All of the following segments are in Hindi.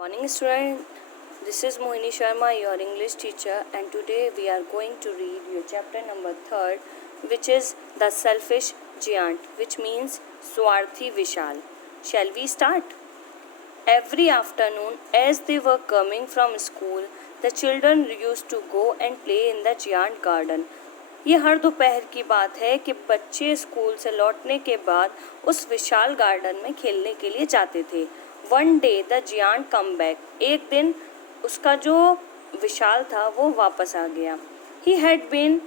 Morning student, this is Mohini Sharma, your English teacher, and today we are going to read your chapter number 3, which is The Selfish Giant, which means Swarthi Vishal. Shall we start? Every afternoon, as they were coming from school, the children used to go and play in the giant garden. ये हर दोपहर की बात है कि बच्चे स्कूल से लौटने के बाद उस विशाल गार्डन में खेलने के लिए जाते थे. One day the giant come back. एक दिन उसका जो विशाल था वो वापस आ गया. He had been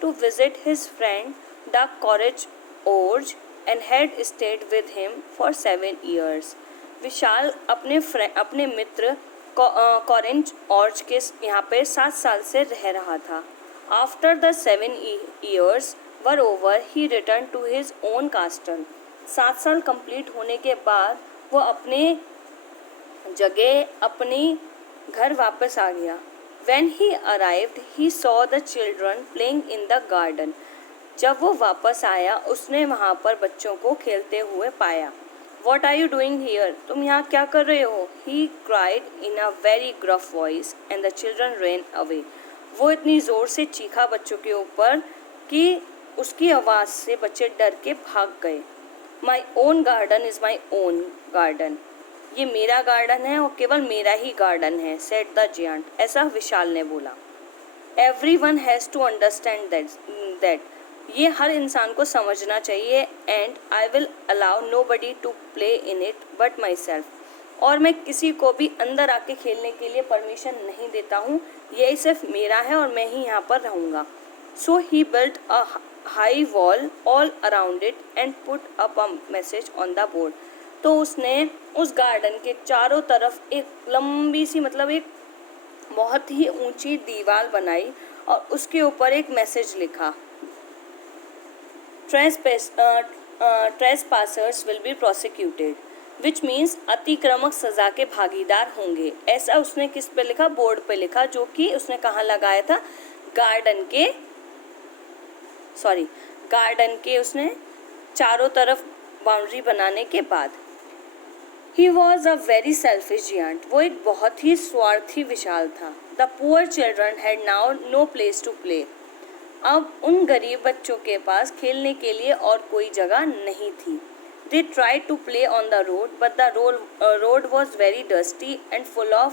to visit his friend the Cornish ओर्ज and had stayed with him for 7 years. विशाल अपने मित्र कॉरेंज ऑर्ज के यहाँ पे 7 साल से रह रहा था. After the 7 years were over, he returned to his own castle. 7 साल कंप्लीट होने के बाद वो अपने जगह अपनी घर वापस आ गया. When he arrived, he saw the children playing in the garden. जब वो वापस आया उसने वहाँ पर बच्चों को खेलते हुए पाया. What are you doing here? तुम यहाँ क्या कर रहे हो? He cried in a very gruff voice, and the children ran away. वो इतनी ज़ोर से चीखा बच्चों के ऊपर कि उसकी आवाज़ से बच्चे डर के भाग गए. My own garden is my own garden. ये मेरा गार्डन है और केवल मेरा ही गार्डन है, सेड द जियांट. ऐसा विशाल ने बोला. Everyone has to understand that. ये हर इंसान को समझना चाहिए. And I will allow nobody to play in it but myself. और मैं किसी को भी अंदर आके खेलने के लिए परमिशन नहीं देता हूँ. यही सिर्फ मेरा है और मैं ही यहाँ पर रहूँगा. So he built a high wall all around it and put up a message on the board. तो उसने उस गार्डन के चारों तरफ एक लंबी सी एक बहुत ही ऊंची दीवार बनाई और उसके ऊपर एक मैसेज लिखा. Trespassers will be prosecuted, which means अतिक्रमक सज़ा के भागीदार होंगे. ऐसा उसने किस पे लिखा? बोर्ड पे लिखा, जो कि उसने कहाँ लगाया था? गार्डन के उसने चारों तरफ बाउंड्री बनाने के बाद. He was a very selfish giant. वो एक बहुत ही स्वार्थी विशाल था. The poor children had now no place to play. अब उन गरीब बच्चों के पास खेलने के लिए और कोई जगह नहीं थी. They tried to play on the road, but the road was very dusty and full of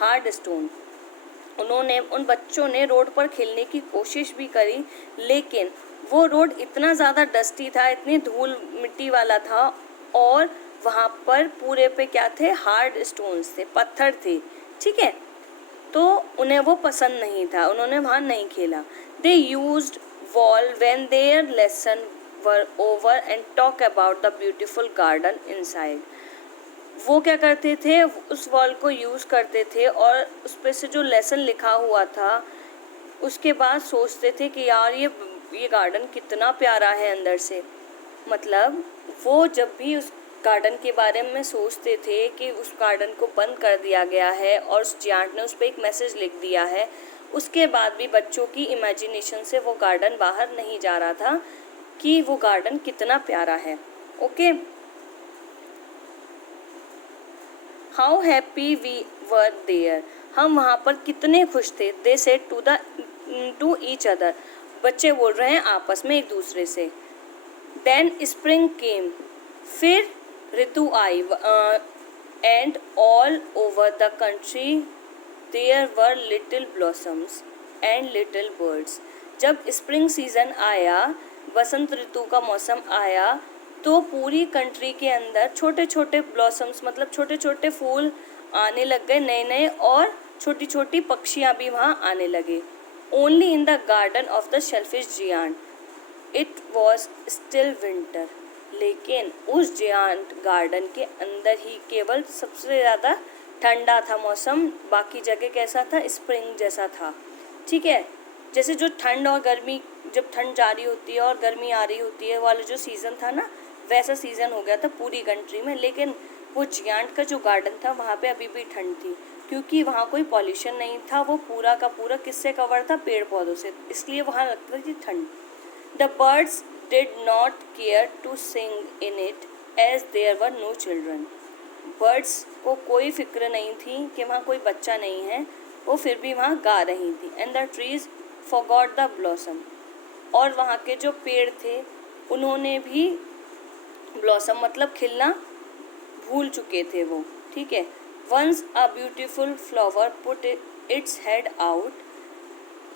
hard stone. उन बच्चों ने रोड पर खेलने की कोशिश भी करी, लेकिन वो रोड इतना ज़्यादा डस्टी था, इतनी धूल मिट्टी वाला था और वहाँ पर पूरे पे क्या थे? हार्ड स्टोन्स थे, पत्थर थे. ठीक है, तो उन्हें वो पसंद नहीं था, उन्होंने वहाँ नहीं खेला. They used wall when their lesson were over and talk about the beautiful garden inside. वो क्या करते थे? उस वॉल को यूज़ करते थे और उस पर से जो लेसन लिखा हुआ था उसके बाद सोचते थे कि यार ये गार्डन कितना प्यारा है अंदर से. मतलब वो जब भी उस गार्डन के बारे में सोचते थे कि उस गार्डन को बंद कर दिया गया है और उस जियांट ने उस पर एक मैसेज लिख दिया है, उसके बाद भी बच्चों की इमेजिनेशन से वो गार्डन बाहर नहीं जा रहा था कि वो गार्डन कितना प्यारा है. Okay, how happy we were there. हम वहाँ पर कितने खुश थे. They said to each other. बच्चे बोल रहे हैं आपस में एक दूसरे से. Then spring came. फिर ऋतु आई. And all over the country there were little blossoms and little birds. जब स्प्रिंग सीजन आया, वसंत ऋतु का मौसम आया, तो पूरी कंट्री के अंदर छोटे छोटे ब्लॉसम्स छोटे छोटे फूल आने लग गए नए नए, और छोटी छोटी पक्षियाँ भी वहाँ आने लगे. Only in the garden of the shellfish giant it was still winter. लेकिन उस जियांट गार्डन के अंदर ही केवल सबसे ज़्यादा ठंडा था मौसम. बाकी जगह कैसा था? स्प्रिंग जैसा था. ठीक है, जैसे जो ठंड और गर्मी, जब ठंड जा रही होती है और गर्मी आ रही होती है वाला जो सीज़न था ना, वैसा सीज़न हो गया था पूरी कंट्री में. लेकिन वो जियांट का जो गार्डन था वहाँ पे अभी भी ठंड थी, क्योंकि वहाँ कोई पॉल्यूशन नहीं था. वो पूरा का पूरा किससे कवर था? पेड़ पौधों से, इसलिए वहाँ लगता थी ठंड. The birds did not care to sing in it as there were no children. Birds को कोई फिक्र नहीं थी कि वहाँ कोई बच्चा नहीं है, वो फिर भी वहाँ गा रही थी। And the trees forgot the blossom, और वहाँ के जो पेड़ थे उन्होंने भी ब्लॉसम मतलब खिलना भूल चुके थे वो, ठीक है। Once a beautiful flower put its head out,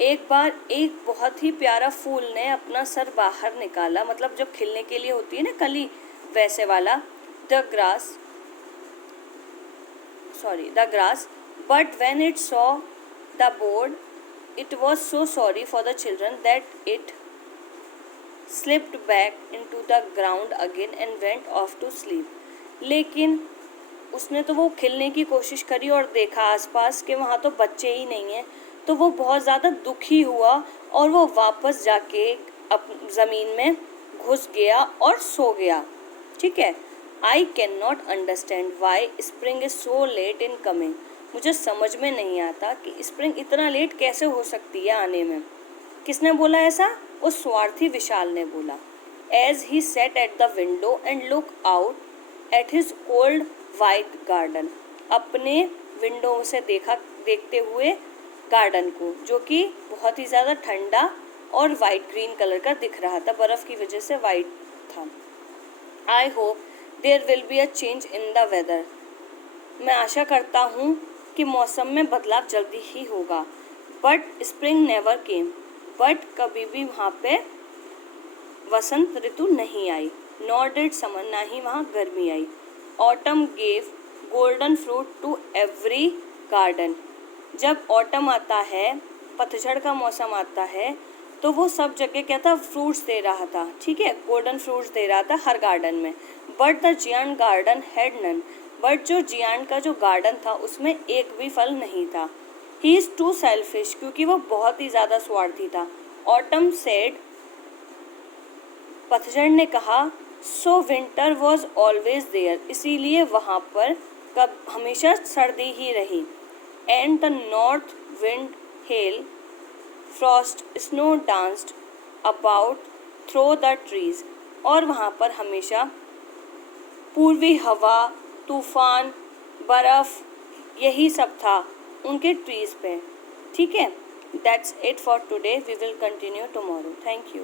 एक बार एक बहुत ही प्यारा फूल ने अपना सर बाहर निकाला, मतलब जब खिलने के लिए होती है ना कली, वैसे वाला। The grass but when it saw the board it was so sorry for the children that it slipped back into the ground again and went off to sleep. लेकिन उसने तो वो खिलने की कोशिश करी और देखा आसपास कि वहाँ तो बच्चे ही नहीं हैं, तो वो बहुत ज़्यादा दुखी हुआ और वो वापस जाके ज़मीन में घुस गया और सो गया, ठीक है। I can not understand why spring is so let in coming, मुझे समझ में नहीं आता कि स्प्रिंग इतना लेट कैसे हो सकती है आने में। किसने बोला ऐसा? उस स्वार्थी विशाल ने बोला। As he sat at the window and look out at his cold white garden, अपने विंडो से देखते हुए गार्डन को, जो कि बहुत ही ज़्यादा ठंडा और वाइट ग्रीन कलर का दिख रहा था, बर्फ़ की वजह से वाइट था। I hope there will be a change in the weather, मैं आशा करता हूँ कि मौसम में बदलाव जल्दी ही होगा। But spring never came, but कभी भी वहाँ पे वसंत ऋतु नहीं आई। नॉर डिड समर, ना ही वहाँ गर्मी आई। Autumn gave golden fruit to every garden, जब ऑटम आता है, पतझड़ का मौसम आता है, तो वो सब जगह क्या था, फ्रूट्स दे रहा था, ठीक है, गोल्डन फ्रूट्स दे रहा था हर गार्डन में। But the giant garden had none, but जो जियांट का जो गार्डन था उसमें एक भी फल नहीं था। ही इज़ टू सेल्फिश, क्योंकि वो बहुत ही ज़्यादा स्वार्थी था। ऑटम सेड, पतझड़ ने कहा, so winter was always there, इसीलिए वहाँ पर कब हमेशा सर्दी ही रही। And the north wind hail frost snow danced about through the trees, और वहाँ पर हमेशा पूर्वी हवा, तूफान, बर्फ़, यही सब था उनके ट्रीज पे, ठीक है। That's it for today, we will continue tomorrow. Thank you.